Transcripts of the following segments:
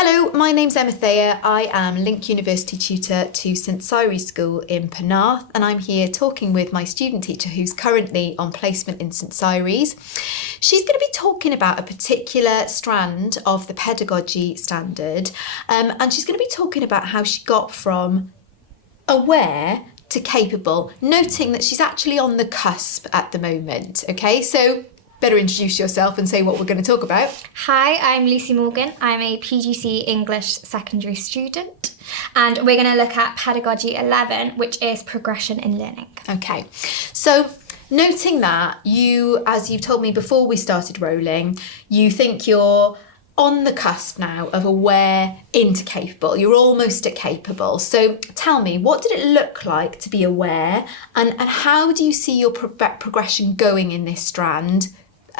Hello, my name's Emma Thayer. I am Link University tutor to St Cyres School in Penarth, and I'm here talking with my student teacher who's currently on placement in St Cyres. She's going to be talking about a particular strand of the pedagogy standard, and she's going to be talking about how she got from aware to capable, noting that she's actually on the cusp at the moment. Okay, so better introduce yourself and say what we're going to talk about. Hi, I'm Lucy Morgan. I'm a PGC English secondary student, and we're going to look at Pedagogy 11, which is progression in learning. Okay, so noting that you, as you've told me before we started rolling, you think you're on the cusp now of aware into capable. You're almost at capable. So tell me, what did it look like to be aware, and how do you see your progression going in this strand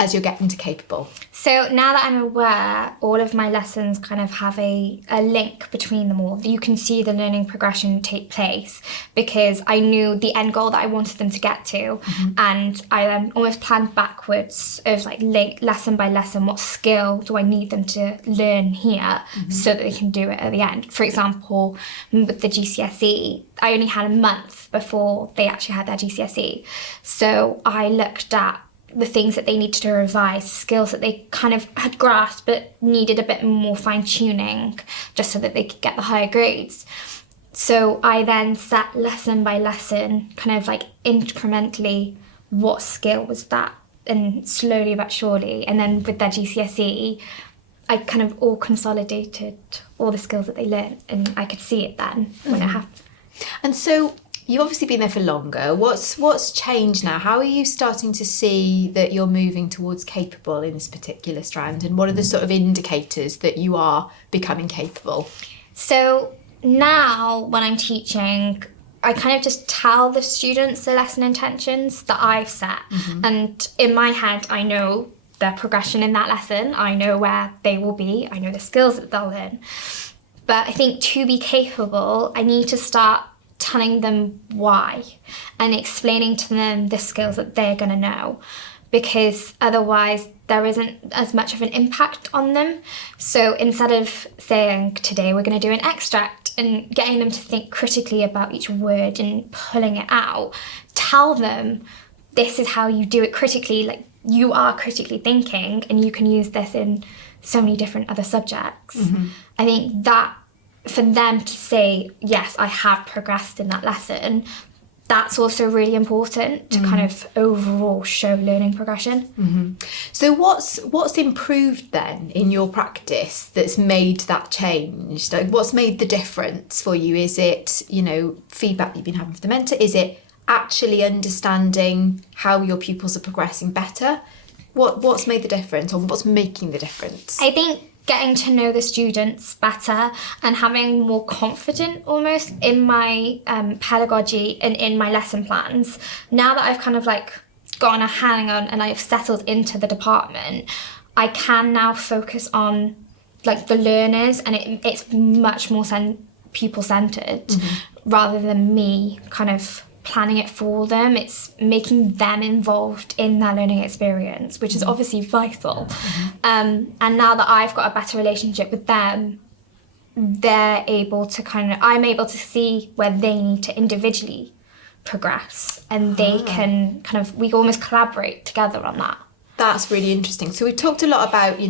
as you're getting to capable? So now that I'm aware, all of my lessons kind of have a link between them all. You can see the learning progression take place because I knew the end goal that I wanted them to get to, and I almost planned backwards of like lesson by lesson, what skill do I need them to learn here so that they can do it at the end. For example, with the GCSE, I only had a month before they actually had their GCSE. So I looked at the things that they needed to revise, skills that they kind of had grasped but needed a bit more fine-tuning just so that they could get the higher grades. So I then set lesson by lesson, kind of like incrementally, what skill was that, and slowly but surely. And then with their GCSE, I kind of all consolidated all the skills that they learned, and I could see it then when it happened. And so you've obviously been there for longer. What's changed now? How are you starting to see that you're moving towards capable in this particular strand? And what are the sort of indicators that you are becoming capable? So now when I'm teaching, I kind of just tell the students the lesson intentions that I've set. And in my head, I know their progression in that lesson. I know where they will be. I know the skills that they'll learn. But I think to be capable, I need to start telling them why and explaining to them the skills that they're going to know, because otherwise there isn't as much of an impact on them. So instead of saying today we're going to do an extract and getting them to think critically about each word and pulling it out, tell them this is how you do it critically, like you are critically thinking and you can use this in so many different other subjects. I think that for them to say, yes, I have progressed in that lesson, that's also really important to kind of overall show learning progression. So what's improved then in your practice that's made that change? Like, what's made the difference for you? Is it, feedback that you've been having from the mentor? Is it actually understanding how your pupils are progressing better? What's made the difference, or what's making the difference? I think getting to know the students better and having more confidence almost in my pedagogy and in my lesson plans. Now that I've kind of like gotten a hang on and I've settled into the department, I can now focus on like the learners, and it's much more pupil-centred rather than me kind of planning it for them. It's making them involved in their learning experience, which is obviously vital. And now that I've got a better relationship with them, I'm able to see where they need to individually progress, and they can we almost collaborate together on that. That's really interesting. So we've talked a lot about,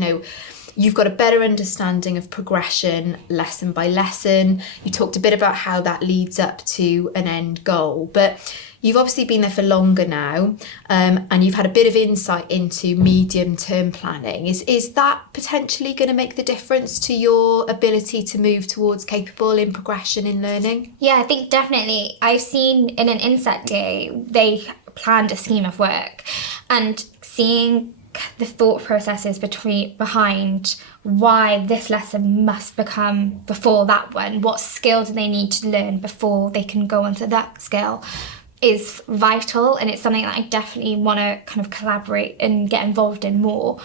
you've got a better understanding of progression lesson by lesson. You talked a bit about how that leads up to an end goal, but you've obviously been there for longer now, and you've had a bit of insight into medium-term planning. Is that potentially going to make the difference to your ability to move towards capable in progression in learning? Yeah, I think definitely. I've seen in an inset day, they planned a scheme of work, and seeing the thought processes behind why this lesson must become before that one, what skill do they need to learn before they can go on to that skill, is vital. And it's something that I definitely want to kind of collaborate and get involved in more,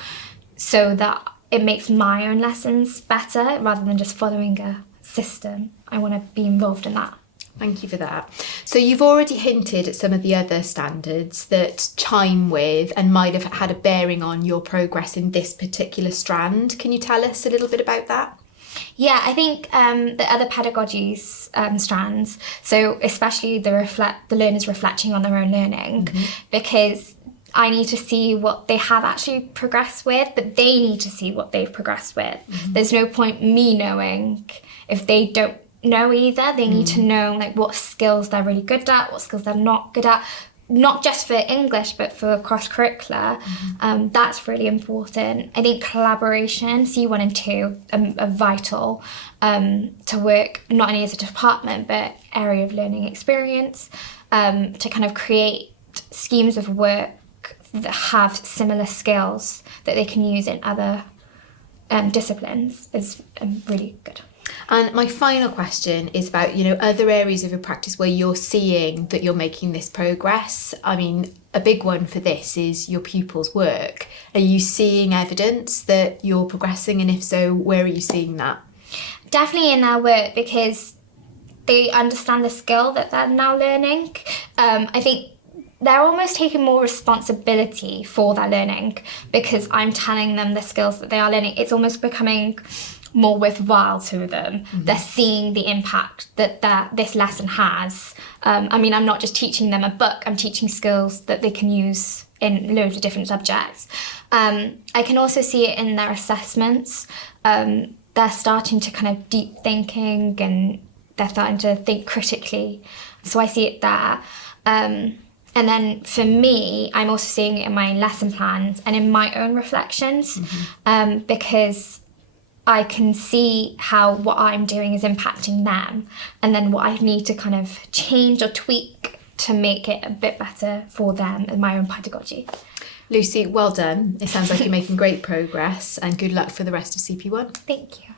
so that it makes my own lessons better rather than just following a system. I want to be involved in that. Thank you for that. So you've already hinted at some of the other standards that chime with and might have had a bearing on your progress in this particular strand. Can you tell us a little bit about that? Yeah, I think the other pedagogies strands, so especially the learners reflecting on their own learning, because I need to see what they have actually progressed with, but they need to see what they've progressed with. There's no point me knowing if they don't know either. They need to know like what skills they're really good at, what skills they're not good at, not just for English but for cross-curricular. That's really important. I think collaboration, C1 and 2, are vital to work not only as a department but area of learning experience, to kind of create schemes of work that have similar skills that they can use in other disciplines is really good. And my final question is about, you know, other areas of your practice where you're seeing that you're making this progress. I mean, a big one for this is your pupils' work. Are you seeing evidence that you're progressing? And if so, where are you seeing that? Definitely in their work, because they understand the skill that they're now learning. I think they're almost taking more responsibility for their learning because I'm telling them the skills that they are learning. It's almost becoming more worthwhile to them. They're seeing the impact that this lesson has. I mean, I'm not just teaching them a book, I'm teaching skills that they can use in loads of different subjects. I can also see it in their assessments. They're starting to kind of deep thinking and they're starting to think critically. So I see it there. And then for me, I'm also seeing it in my lesson plans and in my own reflections, because I can see how what I'm doing is impacting them and then what I need to kind of change or tweak to make it a bit better for them and my own pedagogy. Lucy, well done. It sounds like you're making great progress and good luck for the rest of CP1. Thank you.